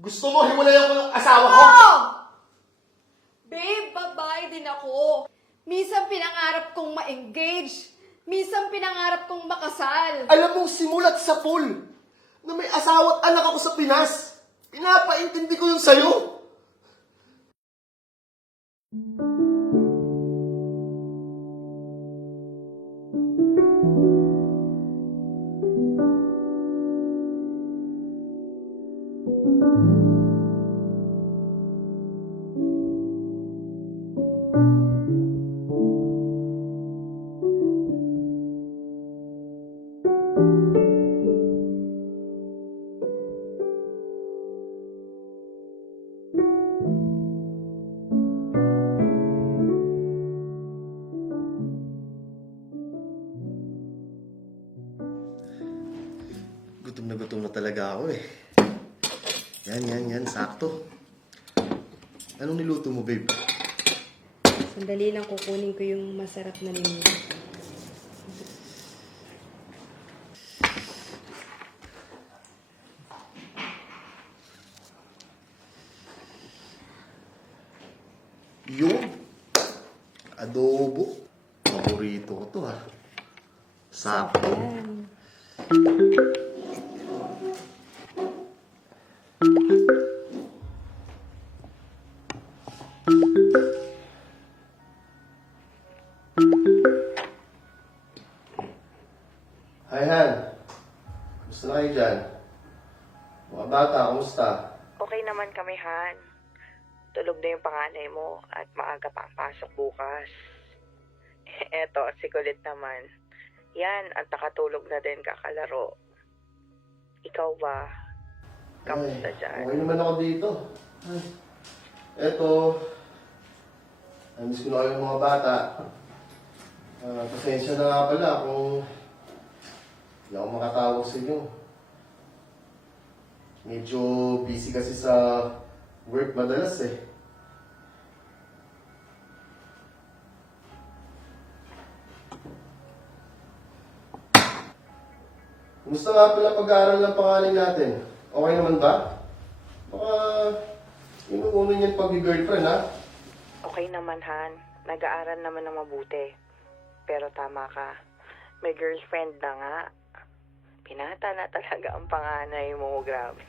Gusto mo hiwalayan ko yung asawa ko? Oh! Babe, babae din ako. Minsan pinangarap kong ma-engage. Minsan pinangarap kong makasal. Alam mo, simulat sa pool na may asawa at anak ako sa Pinas. Pinapaintindi ko yun sa'yo. Gutom na talaga ako eh. Yan, sakto. Anong niluto mo, babe? Sandali lang kukunin ko yung masarap na niluto. Yung adobo. Paborito ko to ha. Sakto. Yan. Hi, Han. Kumusta na kayo dyan? Mga bata, kumusta? Okay naman kami, Han. Tulog na yung panganay mo at maaga pa ang pasok bukas. Eto, si kulit naman. Yan, at nakatulog na din kakalaro. Ikaw ba? Kamusta Ay, dyan? okay naman ako dito. Ay. Eto, namiss ko na kayong mga bata. Pasensya na nga pala kung hindi ako makatawag sa inyo. Medyo busy kasi sa work madalas eh. Kumusta nga pala pag-aaral ng pangalan natin? Okay naman ba? Baka inuuno niyan pag-girlfriend ha? Okay naman, Han. Nag-aaral naman ng mabuti. Pero tama ka. May girlfriend na nga. Pinata na talaga ang panganay mo. Grabe.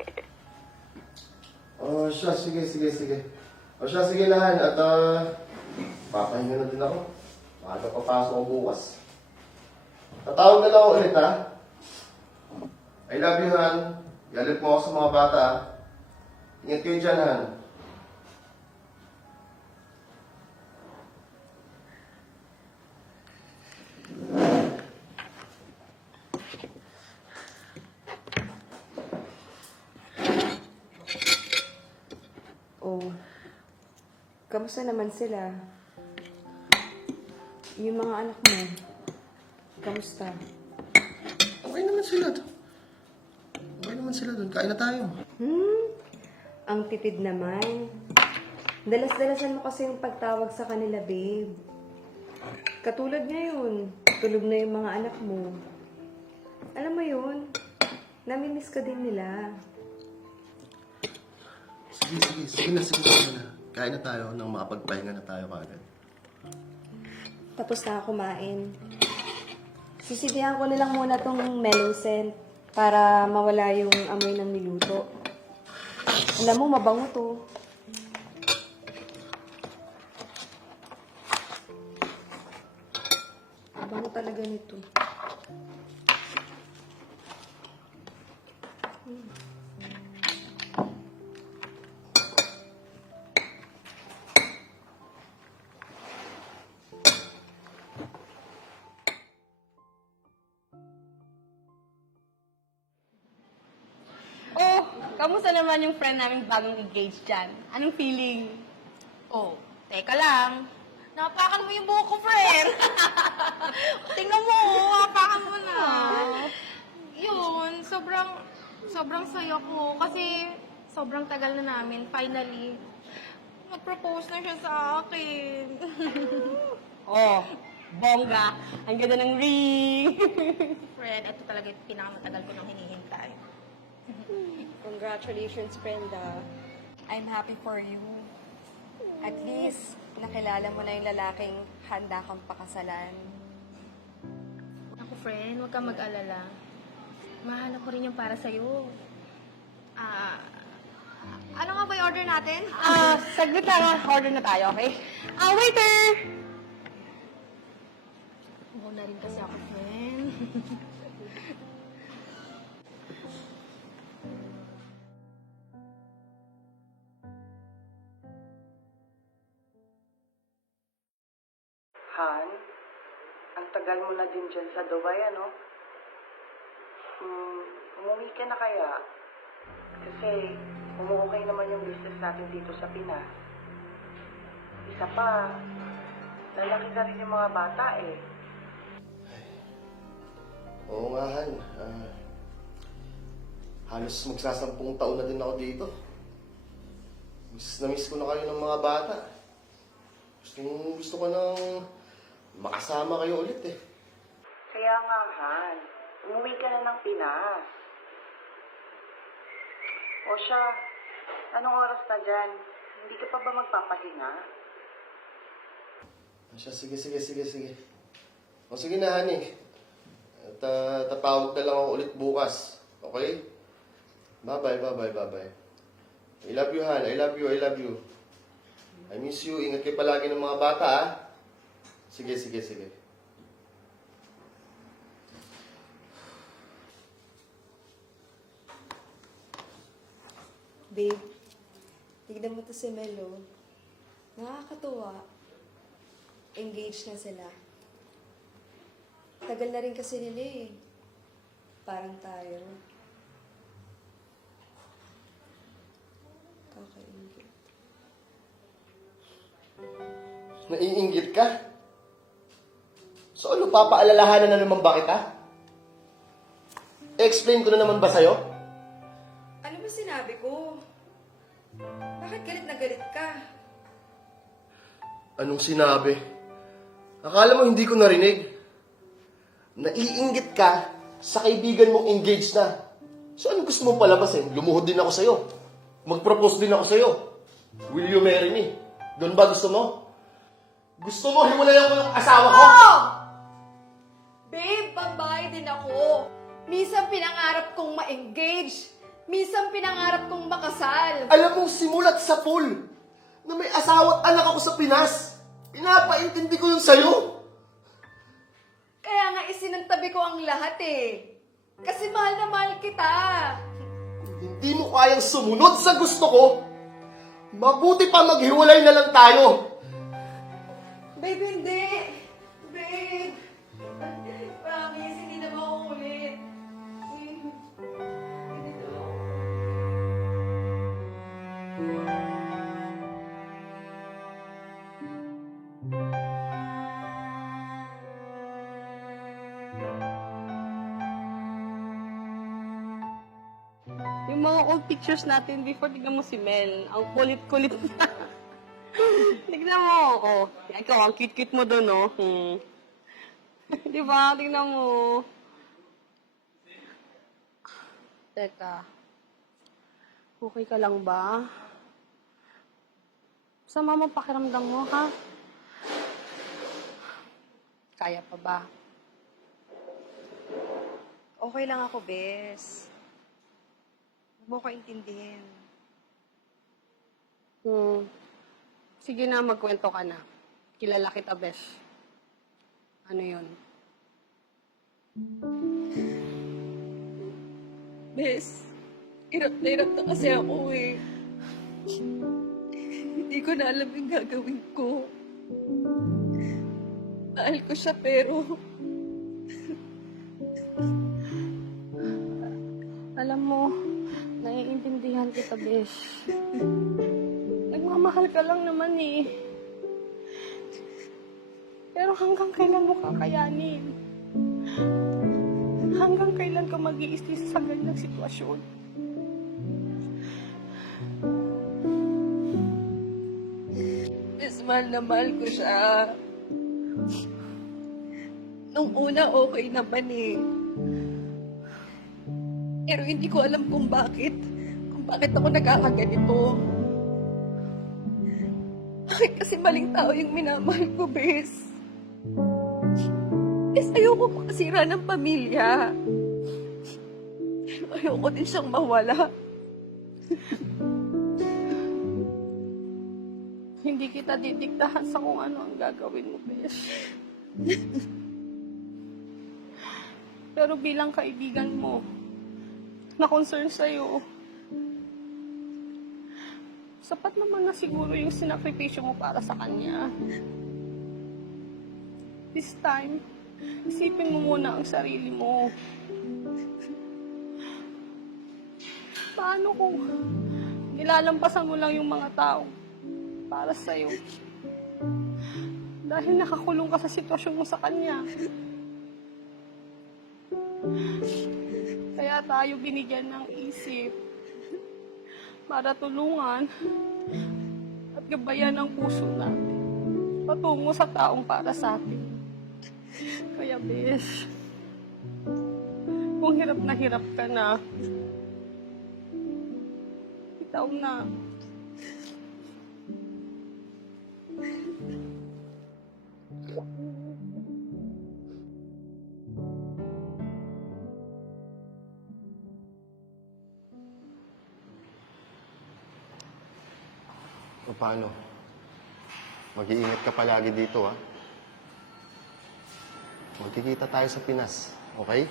Oh, siya, sige. O siya, sige na Han. At papahinga na din ako. Maaga papasok ko bukas. Tatawag na lang ako ulit ha? I love you, Han. Galit mo ako sa mga bata ha? Ingat kayo dyan, Han. Oh, kamusta naman sila? Yung mga anak mo, kamusta? Okay naman sila. Okay naman sila dun. Kain na tayo. Ang tipid naman. Dalas-dalasan mo kasi yung pagtawag sa kanila, babe. Katulad ngayon, tulog na yung mga anak mo. Alam mo yun, namimiss ka din nila. Sige na. Kain na tayo nang makapagpahinga na tayo kagad. Tapos na ako kumain. Sisitihan ko na lang muna tong mellow scent para mawala yung amoy ng niluto. Alam mo, mabango to. Mabango talaga nito. Oh, kamusta naman yung friend namin bagong engaged dyan? Anong feeling? Oh, teka lang. Napakan mo yung buhok ko, friend. Tingnan mo, napakan mo na. Yun, sobrang saya ko. Kasi sobrang tagal na namin. Finally, nag-propose na siya sa akin. Oh, bongga. Ang ganda ng ring. Friend, ito talaga yung pinakamatagal ko nang hinihintay. Congratulations, Brenda. I'm happy for you. At least, nakilala mo na yung lalaking handa kang pakasalan. Ako, friend, huwag kang mag-alala. Mahanap ko rin yung para sa'yo. Ano nga ba yung order natin? Saglit lang, order na tayo, okay? Waiter! Muna rin kasi ako, friend. Han, ang tagal mo na din dyan sa Dubai, ano? Umuwi ka na kaya? Kasi umuukay naman yung business natin dito sa Pinas. Isa pa, lalaki na rin yung mga bata eh. Oo nga, Han. Halos magsasampung taon na din ako dito. Miss na miss ko na kayo ng mga bata. Gusto ko nang makasama kayo ulit eh. Kaya nga, Han, umuwi ka na ng Pinas. O siya, anong oras na dyan? Hindi ka pa ba magpapahinga? Siya, sige. O sige na, honey. At tatawag na lang ako ulit bukas. Okay? Bye-bye. I love you, Han. I love you. I miss you. Ingat kayo palagi ng mga bata, ha? Sige. Babe, tignan mo to si Melo. Nakakatuwa. Engaged na sila. Tagal na rin kasi nila eh. Parang tayo. Kakaingit. Naiinggit ka? So ano, papaalalahanan na naman ba kita? I-explain ko na naman ba sa'yo? Ano ba sinabi ko? Bakit galit na galit ka? Anong sinabi? Akala mo hindi ko narinig? Naiinggit ka sa kaibigan mong engaged na. So ano gusto mo palabasin? Lumuhod din ako sa'yo. Mag-propose din ako sa'yo. Will you marry me? Doon ba gusto mo? Gusto mo hiwalayan ko yung asawa ko? Babe, babae din ako. Minsan pinangarap kong ma-engage. Minsan pinangarap kong makasal. Alam mong simulat sa pool na may asawa at anak ako sa Pinas. Pinapaintindi ko yun sa'yo. Kaya nga isinantabi ko ang lahat eh. Kasi mahal na mahal kita. Hindi mo kayang sumunod sa gusto ko, mabuti pa maghiwalay na lang tayo. Babe, hindi. Babe. Promise, hindi na mauulit. Hindi na Yung mga old pictures natin before, tignan mo si Mel. Ang kulit-kulit na. Tignan mo. Oh, ikaw, ang cute-cute mo doon, oh. Di ba? Tignan mo. Teka. Okay ka lang ba? Sama mo pakiramdam mo, ha? Kaya pa ba? Okay lang ako, bes. Huwag mo ko intindihin. Sige na, magkwento ka na. Kilala kita, Besh. Ano yun? Bes, hirap na kasi ako eh. Hindi ko na alam yung gagawin ko. Mahal ko siya pero Alam mo, naiintindihan kita, Besh. Nagmamahal ka lang naman eh. Pero hanggang kailan mo kakayanin? Hanggang kailan ka mag-iistis sa ganyang sitwasyon? bes, mahal na mahal ko siya. Nung una okay naman eh. Pero hindi ko alam kung bakit. Kung bakit ako nagkakaganito. Bakit kasi maling tao yung minamahal ko, Bes? Bes, ayoko makasira ng pamilya. Ayoko din siyang mawala. Hindi kita didiktahan sa kung ano ang gagawin mo, Bes. Pero bilang kaibigan mo, na concern sa'yo, sapat naman na siguro yung sinakripisyo mo para sa kanya. This time, isipin mo muna ang sarili mo. Paano kung nilalampasan mo lang yung mga tao para sa'yo? Dahil nakakulong ka sa sitwasyon mo sa kanya. Kaya tayo binigyan ng isip para tulungan at gabayan ang puso natin patungo sa taong para sa atin. Kaya, Bes, kung hirap ka na, bitaw na. O paano? Mag-iingat ka palagi dito, ha? Magkikita tayo sa Pinas, okay?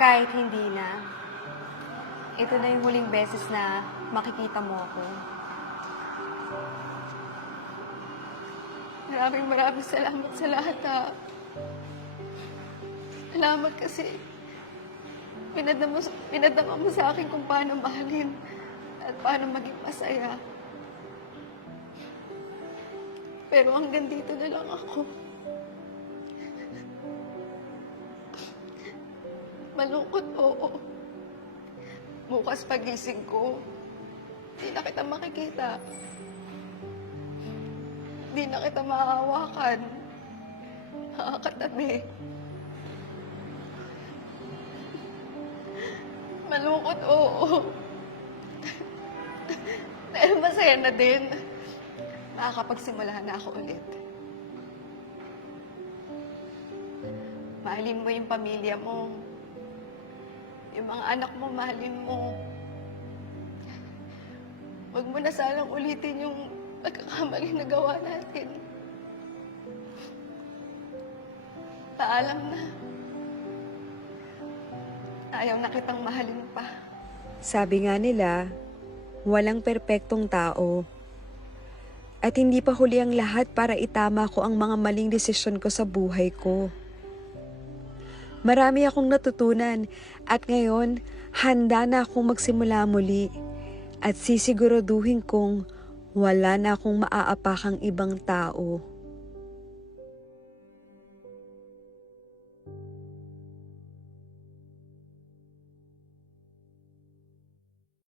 Kahit hindi na, ito na yung huling beses na makikita mo ako. Maraming salamat sa lahat, ha. Salamat kasi pinadama mo sa akin kung paano mahalin at paano maging masaya. Pero hanggang dito na lang ako. Malungkot, oo. Bukas pagising ko, di na kita makikita. Di na kita mahahawakan. Nakakatabi. Malungkot, oo. Pero masaya na din. Makakapagsimula na ako ulit. Mahalin mo yung pamilya mo. Yung mga anak mo, mahalin mo. Huwag mo na sanang ulitin yung pagkakamali na gawa natin. Paalam na. Ayaw na kitang mahalin pa. Sabi nga nila, walang perpektong tao. At hindi pa huli ang lahat para itama ko ang mga maling desisyon ko sa buhay ko. Marami akong natutunan at ngayon handa na akong magsimula muli at sisiguraduhin kong wala na akong maaapakang ibang tao.